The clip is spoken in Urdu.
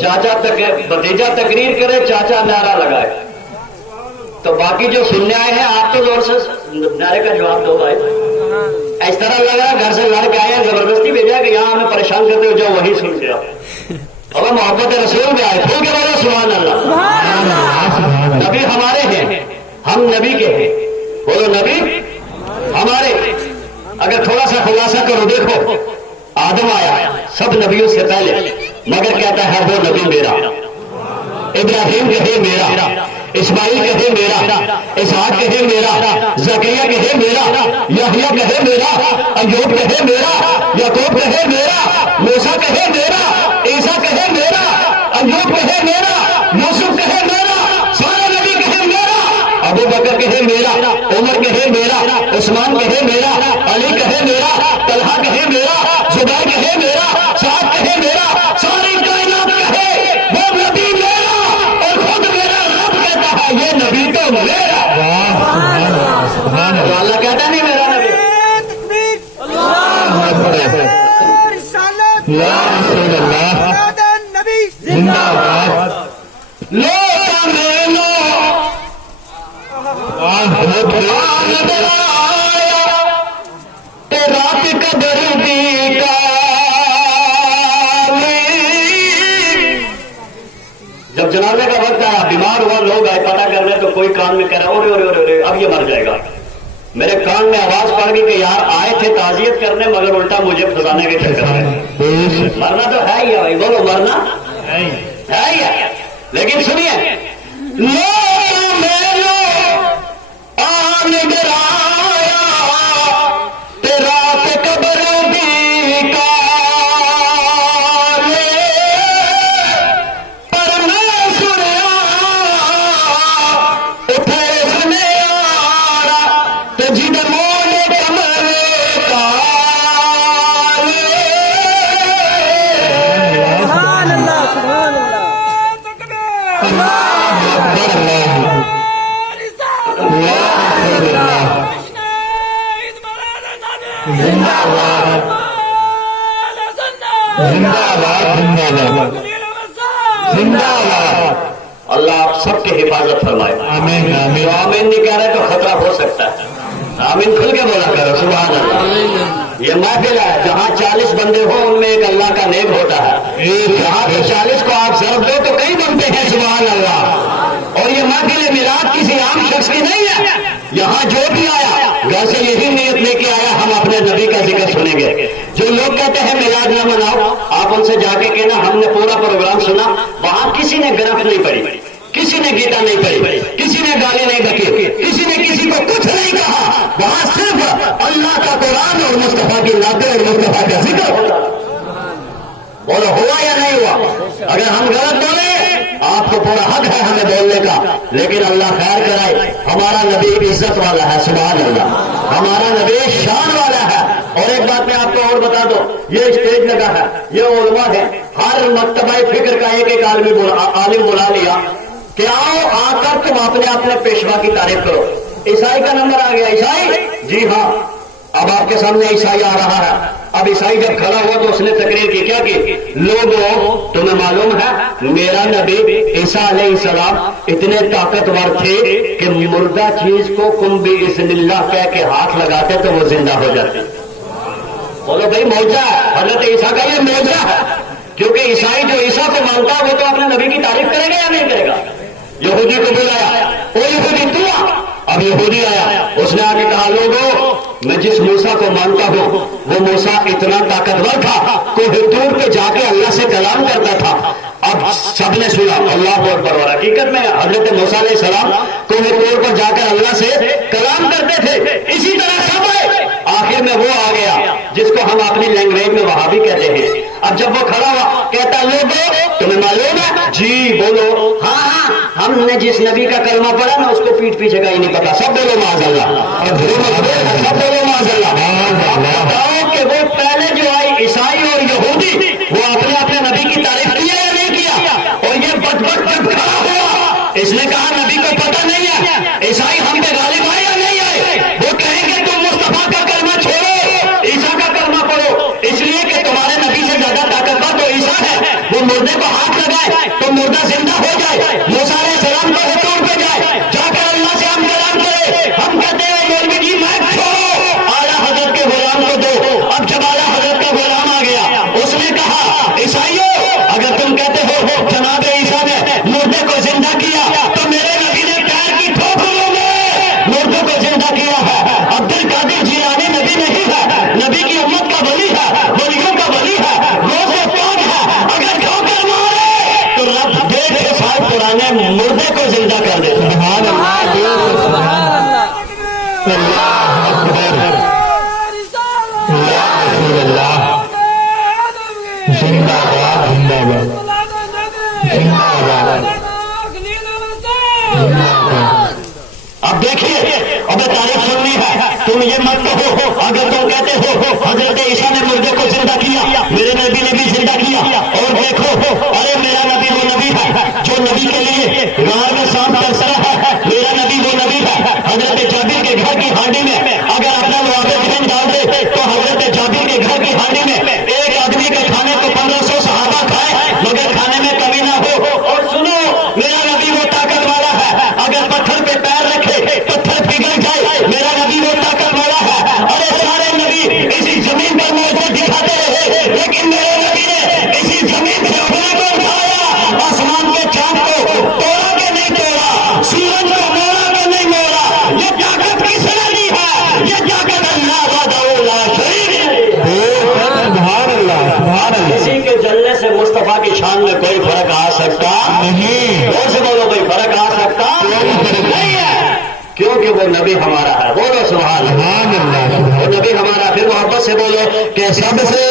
چاچا بھتیجا تقریر کرے، چاچا نعرہ لگائے، تو باقی جو سننے آئے ہیں آپ تو زور سے نعرے کا جواب دو بھائی. اس طرح لگ رہا ہے گھر سے لڑ کے آئے ہیں، زبردستی بھیجا کہ یہاں ہمیں پریشان کرتے ہو، جو وہی سن کے آؤ. اور محبت رسول میں آئے، کھول کے بولو سبحان اللہ. نبی ہمارے ہیں، ہم نبی کے ہیں. بولو نبی ہمارے. اگر تھوڑا سا خلاصہ کرو، دیکھو آدم آیا سب نبیوں سے پہلے، مگر کہتا ہے وہ نبی میرا. ابراہیم کہے میرا، اسماعیل کہے میرا، اسحاق کہے میرا، زکریا کہے میرا، یحییٰ کہے میرا، ایوب کہے میرا، یعقوب کہے میرا، موسیٰ کہے میرا، عیسیٰ کہے میرا، ایوب کہے میرا، یوسف کہے میرا، سارے نبی کہے میرا. ابو بکر کہے میرا، عمر کہے میرا، عثمان کہے میرا، علی کہے میرا، طلحہ کہے میرا، زبیر کہے میرا، سعد کہے میرا. ساری کائنات کہے وہ نبی میرا، اور خود میرا رب کہتا ہے یہ نبی تو میرا. اللہ کہتا نہیں میرا نبی. رات قدر دی جب جنازے کا وقت آیا، بیمار ہوا، لوگ آئے پتہ کرنے، تو کوئی کان میں کہہ رہا اورے اب یہ مر جائے گا. میرے کان میں آواز پڑ گئی کہ یار آئے تھے تعزیت کرنے، مگر الٹا مجھے پھنسانے کے چکر میں. مرنا تو ہے ہی ہے بھائی، بولو مرنا ہے ہی ہے. لیکن سنیے، اللہ آپ سب کی حفاظت فرمائے. آمین. جو آمین نہیں کہہ رہے تو خطرہ ہو سکتا ہے. آمین کھل کے بولا کرو سبحان اللہ. یہ محفل ہے جہاں 40 بندے ہو ان میں ایک اللہ کا نیک ہوتا ہے. یہاں تو 40 کو آپ ضرب دو تو کئی بنتے ہیں سبحان اللہ. اور یہ محفل میلاد کسی عام شخص کی نہیں ہے. یہاں جو بھی آیا گھر سے یہی نیت لے کے آیا ہم اپنے نبی کا ذکر سنیں گے. جو لوگ کہتے ہیں میلاد نہ مناؤ، آپ ان سے جا کے کہنا ہم نے پورا پروگرام سنا، وہاں کسی نے گرفت نہیں پڑی، کسی نے گیتا نہیں پڑھی، کسی نے گالی نہیں بکی، کسی نے کسی کو کچھ نہیں کہا. وہاں صرف اللہ کا قرآن اور مصطفیٰ کی نعتیں اور مصطفیٰ کا ذکر ہوتا. بولو ہوا یا نہیں ہوا؟ اگر ہم غلط بولے آپ کو پورا حق ہے ہمیں بولنے کا، لیکن اللہ خیر کرائے ہمارا نبی عزت والا ہے سبحان اللہ. ہمارا نبی شان والا ہے. اور ایک بات میں آپ کو اور بتا دو، یہ اسٹیج لگا ہے، یہ علماء ہے، ہر مکتبہ فکر کا ایک عالم بلا لیا کہ آؤ آ کر تم اپنے پیشوا کی تعریف کرو. عیسائی کا نمبر آ گیا. عیسائی جی ہاں، اب آپ کے سامنے عیسائی آ رہا ہے. اب عیسائی جب کھڑا ہوا تو اس نے تقریر کی، کیا کی؟ لوگوں تمہیں معلوم ہے میرا نبی عیسیٰ علیہ السلام اتنے طاقتور تھے کہ مردہ چیز کو کم بھی اذن اللہ کہہ کے ہاتھ لگاتے تو وہ زندہ ہو جاتے. بولو بھائی معجزہ ہے حضرت عیسیٰ کا، یہ معجزہ ہے. کیونکہ عیسائی جو عیسیٰ کو مانتا ہے وہ تو اپنے نبی کی تعریف کرے گا یا نہیں کرے گا؟ یہودی کو بلایا، وہ یہودی تو اب یہودی آیا، اس نے آ کے کہا لوگوں میں جس موسیٰ کو مانتا ہوں وہ موسیٰ اتنا طاقتور تھا کوہ طور پہ جا کے اللہ سے کلام کرتا تھا. اب سب نے سنا اللہ اکبر. اور حقیقت میں حضرت موسیٰ علیہ السلام کوہ طور پر جا کر اللہ سے کلام کرتے تھے. اسی طرح سب آخر میں وہ آ گیا جس کو ہم اپنی لینگویج میں وہابی کہتے ہیں. اب جب وہ کھڑا ہوا کہتا لوگوں تمہیں معلوم ہے؟ جی بولو. ہاں ہم نے جس نبی کا کلمہ پڑھا نا اس کو پیٹ پیچھے کا ہی نہیں پتا. سب بولو معاذ اللہ، سب بولو معاذ اللہ. بتاؤ کہ وہ پہلے جو آئی عیسائی اور یہودی وہ اپنے نبی کی تعریف کیا یا نہیں کیا؟ اور یہ بد جب کھڑا ہوا اس نے کہا نبی کو پتہ نہیں ہے. عیسائی ہم پہ غالب آئے یا نہیں آئے؟ وہ کہیں گے تم مصطفیٰ کا کلمہ چھوڑو، عیسیٰ کا کلمہ پڑھو، اس لیے کہ تمہارے نبی سے زیادہ طاقتور تو عیسیٰ ہے. وہ مردے کو ہاتھ دیکھیے ابھی تعریف سننی ہے. تم یہ مت کہو اگر تم کہتے ہو حضرت عیسیٰ نے مردے کو زندہ کیا، میرے نبی نے بھی زندہ کیا، اور دیکھو ارے میرا نبی وہ نبی ہے جو نبی کے لیے غار میں سانپ برسا ہے، میرا نبی وہ نبی ہے. حضرت جابر کے گھر کی ہانڈی میں اگر اپنا لعاب ذہن ڈال دے تو حضرت جابر کے گھر کی ہانڈی میں ایک آدمی کے کھانے کو 1500 صحابہ کھائے مگر کھانے میں کمی نہ ہو. اور سنو میرا نبی وہ طاقت والا ہے، اگر پتھر پہ پیر رکھے پتھر پگھل جائے، میرا نبی وہ طاقت والا ہے. ارے سارے نبی اسی زمین پر موجود دکھاتے رہے لیکن میرے نبی نے اسی زمین سے اپنے کو اٹھایا، آسمان کے چاند کو توڑا کہ نہیں توڑا، سورج کو موڑا کہ نہیں موڑا. یہ طاقت کس نے دی ہے؟ یہ طاقت اللہ وحدہ لا شریک ہے. کسی کے جلنے سے مصطفیٰ کی شان میں کوئی فرق آ سکتا نہیں. اور سے بولو کوئی فرق آ سکتا نہیں ہے کیونکہ وہ نبی ہمارا ہے. بولو سبحان اللہ. وہ نبی ہمارا. پھر محبت سے بولو کہ سب سے